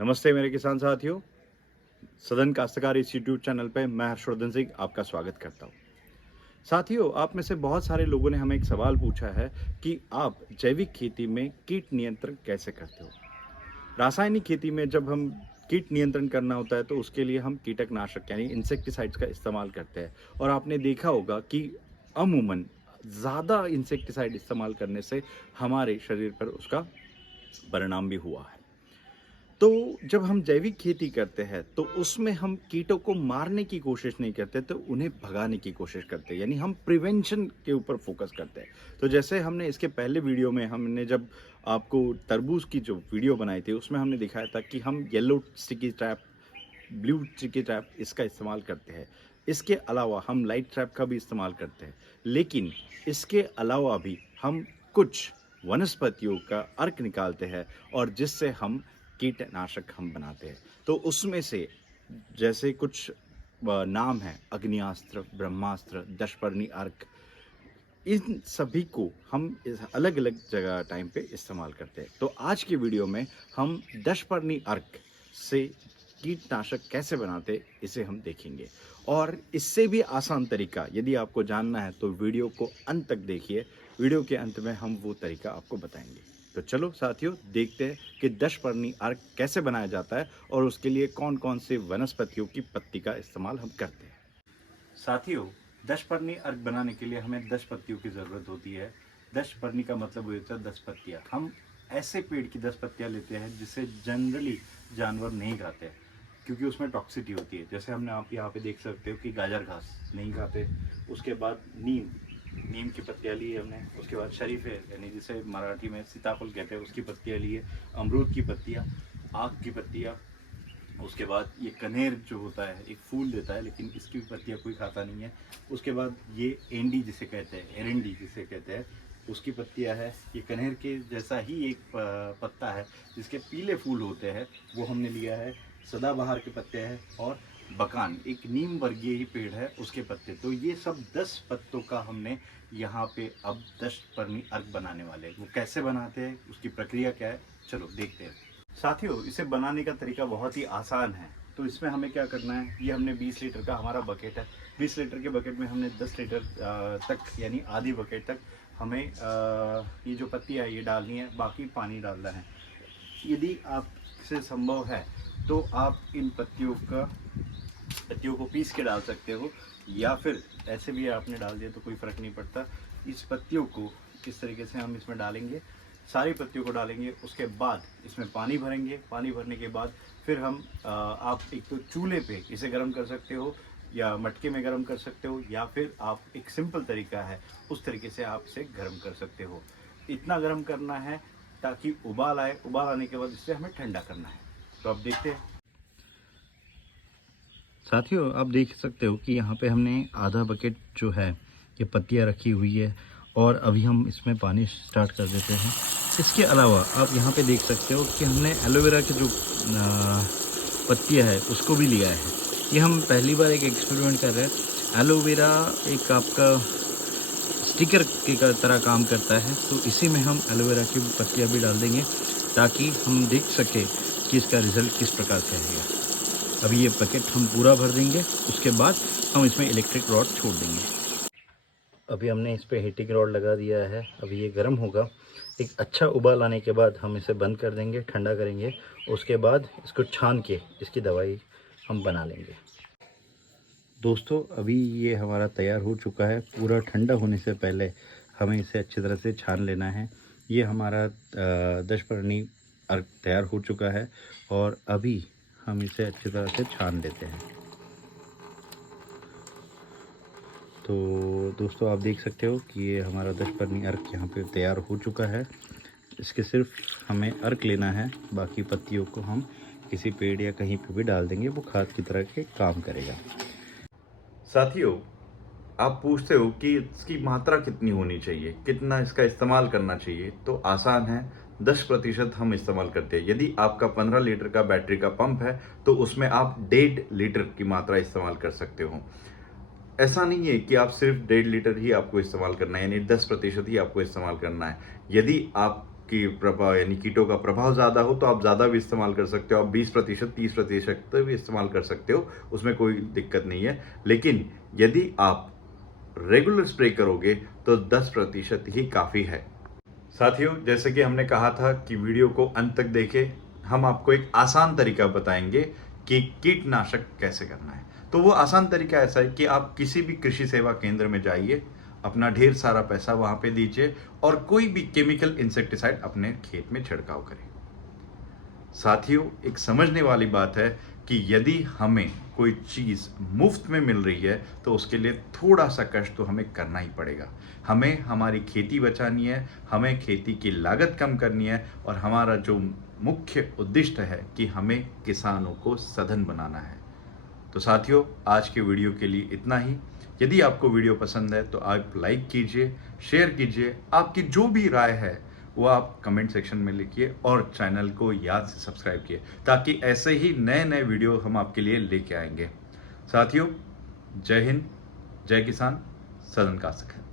नमस्ते मेरे किसान साथियों। सदन काश्तकार इंस्टीट्यूट चैनल पे मैं हर्षवर्धन सिंह आपका स्वागत करता हूँ। साथियों, आप में से बहुत सारे लोगों ने हमें एक सवाल पूछा है कि आप जैविक खेती में कीट नियंत्रण कैसे करते हो। रासायनिक खेती में जब हम कीट नियंत्रण करना होता है तो उसके लिए हम कीटकनाशक यानी इंसेक्टिसाइड्स का इस्तेमाल करते हैं और आपने देखा होगा कि अमूमन ज़्यादा इंसेक्टिसाइड इस्तेमाल करने से हमारे शरीर पर उसका परिणाम भी हुआ है। तो जब हम जैविक खेती करते हैं तो उसमें हम कीटों को मारने की कोशिश नहीं करते, तो उन्हें भगाने की कोशिश करते हैं, यानी हम प्रिवेंशन के ऊपर फोकस करते हैं। तो जैसे हमने इसके पहले वीडियो में हमने जब आपको तरबूज की जो वीडियो बनाई थी उसमें हमने दिखाया था कि हम yellow sticky trap, blue sticky trap इसका इस्तेमाल करते हैं। इसके अलावा हम लाइट ट्रैप का भी इस्तेमाल करते हैं, लेकिन इसके अलावा भी हम कुछ वनस्पतियों का अर्क निकालते हैं और जिससे हम कीटनाशक हम बनाते हैं। तो उसमें से जैसे कुछ नाम है अग्नियास्त्र, ब्रह्मास्त्र, दशपर्णी अर्क, इन सभी को हम इस अलग-अलग जगह टाइम पे इस्तेमाल करते हैं। तो आज की वीडियो में हम दशपर्णी अर्क से कीटनाशक कैसे बनाते इसे हम देखेंगे और इससे भी आसान तरीका यदि आपको जानना है तो वीडियो को अंत तक देखिए। वीडियो के अंत में हम वो तरीका आपको बताएंगे। तो चलो साथियों, देखते हैं कि दशपर्णी अर्क कैसे बनाया जाता है और उसके लिए कौन-कौन से वनस्पतियों की पत्ती का इस्तेमाल हम करते हैं। साथियों, दशपर्णी अर्क बनाने के लिए हमें 10 पत्तियों की ज़रूरत होती है। 10 पर्णी का मतलब होता है 10 पत्तियाँ। हम ऐसे पेड़ की 10 पत्तियाँ लेते हैं जिसे जनरली जानवर नहीं खाते, क्योंकि उसमें टॉक्सिटी होती है। जैसे हमने आप यहाँ पे देख सकते हो कि गाजर घास नहीं खाते। उसके बाद नीम की पत्तियाँ ली हमने। उसके बाद शरीफे यानी जिसे मराठी में सीताफल कहते हैं उसकी पत्तियाँ ली है। अमरूद की पत्तियाँ, आक की पत्तियाँ। उसके बाद ये कनेर जो होता है एक फूल देता है, लेकिन इसकी पत्तियाँ कोई खाता नहीं है। उसके बाद ये एंडी जिसे कहते हैं, एरंडी जिसे कहते हैं, उसकी पत्तियाँ है। ये कनेर के जैसा ही एक पत्ता है जिसके पीले फूल होते हैं, वो हमने लिया है। सदाबहार के पत्ते हैं और बकान एक नीम वर्गीय ही पेड़ है, उसके पत्ते। तो ये सब 10 पत्तों का हमने यहाँ पे अब 10 पर्णी अर्क बनाने वाले हैं। वो कैसे बनाते हैं, उसकी प्रक्रिया क्या है, चलो देखते हैं। साथियों, इसे बनाने का तरीका बहुत ही आसान है। तो इसमें हमें क्या करना है, ये हमने 20 लीटर का हमारा बकेट है। 20 लीटर के बकेट में हमने 10 लीटर तक यानी आधी बकेट तक हमें ये जो पत्ती है ये डालनी है, बाकी पानी डालना है। यदि आपसे संभव है तो आप इन पत्तियों को पीस के डाल सकते हो, या फिर ऐसे भी आपने डाल दिया तो कोई फ़र्क नहीं पड़ता। इस पत्तियों को इस तरीके से हम इसमें डालेंगे, सारी पत्तियों को डालेंगे। उसके बाद इसमें पानी भरेंगे। पानी भरने के बाद फिर हम आप एक तो चूल्हे पे इसे गर्म कर सकते हो या मटके में गर्म कर सकते हो, या फिर आप एक सिंपल तरीका है उस तरीके से आप इसे गर्म कर सकते हो। इतना गर्म करना है ताकि उबाल आए। उबाल आने के बाद इसे हमें ठंडा करना है। तो अब देखते हैं। साथियों, आप देख सकते हो कि यहाँ पे हमने आधा बकेट जो है ये पत्तियाँ रखी हुई है और अभी हम इसमें पानी स्टार्ट कर देते हैं। इसके अलावा आप यहाँ पे देख सकते हो कि हमने एलोवेरा की जो पत्तियाँ है उसको भी लिया है। ये हम पहली बार एक एक्सपेरिमेंट कर रहे हैं। एलोवेरा एक आपका स्टिकर की तरह काम करता है, तो इसी में हम एलोवेरा की पत्तियाँ भी डाल देंगे ताकि हम देख सकें कि इसका रिज़ल्ट किस प्रकार से आएगा। अभी ये बकेट हम पूरा भर देंगे, उसके बाद हम इसमें इलेक्ट्रिक रॉड छोड़ देंगे। अभी हमने इस पे हीटिंग रॉड लगा दिया है। अभी ये गर्म होगा। एक अच्छा उबाल आने के बाद हम इसे बंद कर देंगे, ठंडा करेंगे। उसके बाद इसको छान के इसकी दवाई हम बना लेंगे। दोस्तों, अभी ये हमारा तैयार हो चुका है। पूरा ठंडा होने से पहले हमें इसे अच्छी तरह से छान लेना है। ये हमारा दशपर्णी अर्क तैयार हो चुका है और अभी हम इसे अच्छी तरह से छान लेते हैं। तो दोस्तों, आप देख सकते हो कि ये हमारा दशपर्णी अर्क यहाँ पे तैयार हो चुका है। इसके सिर्फ हमें अर्क लेना है, बाकी पत्तियों को हम किसी पेड़ या कहीं पे भी डाल देंगे, वो खाद की तरह के काम करेगा। साथियों, आप पूछते हो कि इसकी मात्रा कितनी होनी चाहिए, कितना इसका इस्तेमाल करना चाहिए। तो आसान है, 10% हम इस्तेमाल करते हैं। यदि आपका 15 लीटर का बैटरी का पंप है तो उसमें आप 1.5 लीटर की मात्रा इस्तेमाल कर सकते हो। ऐसा नहीं है कि आप सिर्फ 1.5 लीटर ही आपको इस्तेमाल करना है, यानी 10% ही आपको इस्तेमाल करना है। यदि आप की प्रभाव यानी कीटों का प्रभाव ज़्यादा हो तो आप ज़्यादा भी इस्तेमाल कर सकते हो, आप 20% 30% भी इस्तेमाल कर सकते हो, उसमें कोई दिक्कत नहीं है। लेकिन यदि आप रेगुलर स्प्रे करोगे तो 10% ही काफ़ी है। साथियों, जैसे कि हमने कहा था कि वीडियो को अंत तक देखें, हम आपको एक आसान तरीका बताएंगे कि कीटनाशक कैसे करना है। तो वो आसान तरीका ऐसा है कि आप किसी भी कृषि सेवा केंद्र में जाइए, अपना ढेर सारा पैसा वहां पे दीजिए और कोई भी केमिकल इंसेक्टिसाइड अपने खेत में छिड़काव करें। साथियों, एक समझने वाली बात है कि यदि हमें कोई चीज़ मुफ्त में मिल रही है तो उसके लिए थोड़ा सा कष्ट तो हमें करना ही पड़ेगा। हमें हमारी खेती बचानी है, हमें खेती की लागत कम करनी है और हमारा जो मुख्य उद्देश्य है कि हमें किसानों को सधन बनाना है। तो साथियों, आज के वीडियो के लिए इतना ही। यदि आपको वीडियो पसंद है तो आप लाइक कीजिए, शेयर कीजिए, आपकी जो भी राय है वो आप कमेंट सेक्शन में लिखिए और चैनल को याद से सब्सक्राइब किए ताकि ऐसे ही नए नए वीडियो हम आपके लिए लेके आएंगे। साथियों, जय हिंद, जय किसान, सदन कास्ट।